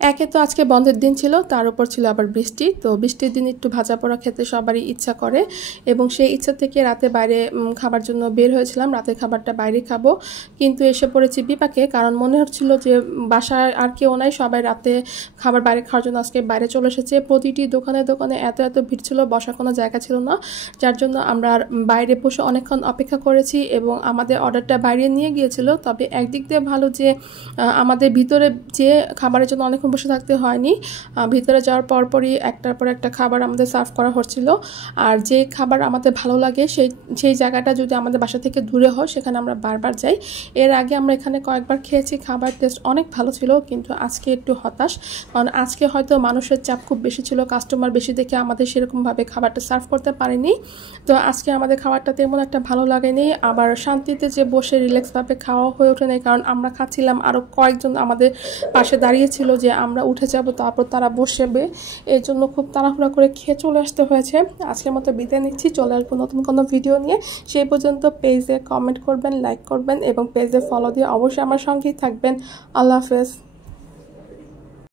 একে তো আজকে বন্ধের দিন ছিল, তার উপর ছিল আবার বৃষ্টি। তো বৃষ্টির দিন একটু ভাজা পোড়া খেতে সবারই ইচ্ছা করে, এবং সেই ইচ্ছা থেকে রাতে বাইরে খাবার জন্য বের হয়েছিলাম। রাতের খাবারটা বাইরে খাবো, কিন্তু এসে পড়েছি বিপাকে, কারণ মনে হচ্ছিল যে বাসায় আর কেউ নাই, সবাই রাতে খাবার বাইরে খাওয়ার জন্য আজকে বাইরে চলে এসেছে। প্রতিটি দোকানে দোকানে এত এত ভিড় ছিল, বসার কোনো জায়গা ছিল না, যার জন্য আমরা বাইরে বসে অনেকক্ষণ অপেক্ষা করেছি এবং আমাদের অর্ডারটা বাইরে নিয়ে গিয়েছিল। তবে একদিক দিয়ে ভালো যে আমাদের ভিতরে যে খাবারের জন্য অনেকক্ষণ বসে থাকতে হয়নি। ভিতরে যাওয়ার পরপরই একটার পর একটা খাবার আমাদের সার্ভ করা হচ্ছিল। আর যে খাবার আমাদের ভালো লাগে সেই জায়গাটা যদি আমাদের বাসা থেকে দূরে হয়, সেখানে আমরা বারবার যাই। এর আগে আমরা এখানে কয়েকবার খেয়েছি, খাবার টেস্ট অনেক ভালো ছিল, কিন্তু আজকে একটু হতাশ, কারণ আজকে হয়তো মানুষের চাপ খুব বেশি ছিল, কাস্টমার বেশি দেখে আমাদের সেরকমভাবে খাবারটা সার্ভ করতে পারেনি। তো আজকে আমাদের খাবারটা তেমন একটা ভালো লাগেনি। আবার শান্তিতে যে বসে রিল্যাক্সভাবে খাওয়া হয়ে ওঠে নাই, কারণ আমরা খাচ্ছিলাম, আরও কয়েকজন আমাদের পাশে দাঁড়িয়েছিল যে আমরা উঠে যাব, তারপর তারা বসবে। এই জন্য খুব তাড়াহুড়া করে খেয়ে চলে আসতে হয়েছে। আজকের মতো বিদায় নিচ্ছি, চলে আসবো নতুন কোনো ভিডিও নিয়ে। সেই পর্যন্ত পেজে কমেন্ট করবেন, লাইক করবেন এবং পেজে ফলো দিয়ে অবশ্যই আমার সঙ্গেই থাকবেন। আল্লাহ হাফেজ।